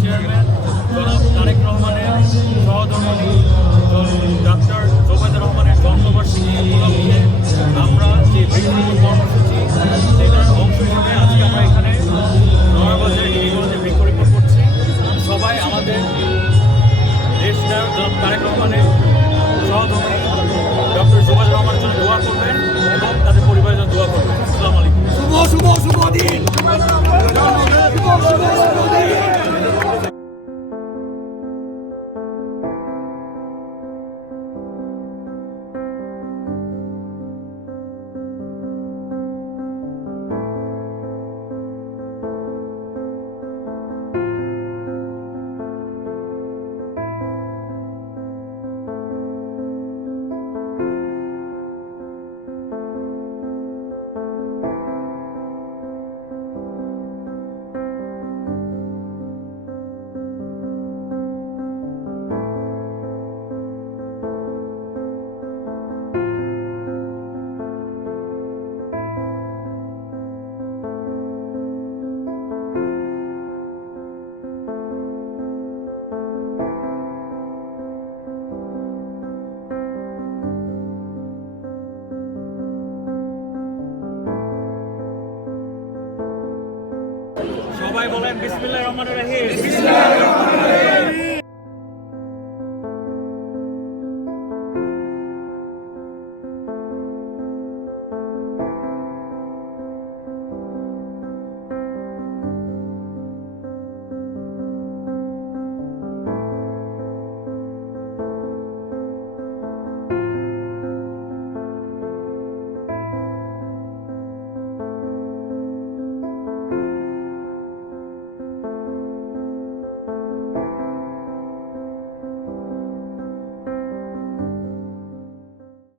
Chairman জনাব তারেক রহমানের সহধর্মী doctor Zobaidur রহমানের জন্মবার্ষিকী উপলক্ষে আমরা যে বৃক্ষরোপণ কর্মসূচি, সেটার অংশ হিসেবে আজকে আমরা এখানে নয়াবাজারে ডিগ্রিগঞ্জে বৃক্ষরোপণ করছি। সবাই আমাদের দেশ জনাব তারেক রহমানের সহধর্মী ডক্টর জোবায়দুর রহমানের জন্য দোয়া করবেন এবং তাদের পরিবারের জন্য দোয়া করবেন। আসসালামু আলাইকুম। শুভ শুভ শুভ দিন। সবাই বলেন বিসমিল্লাহির রহমানির রহিম।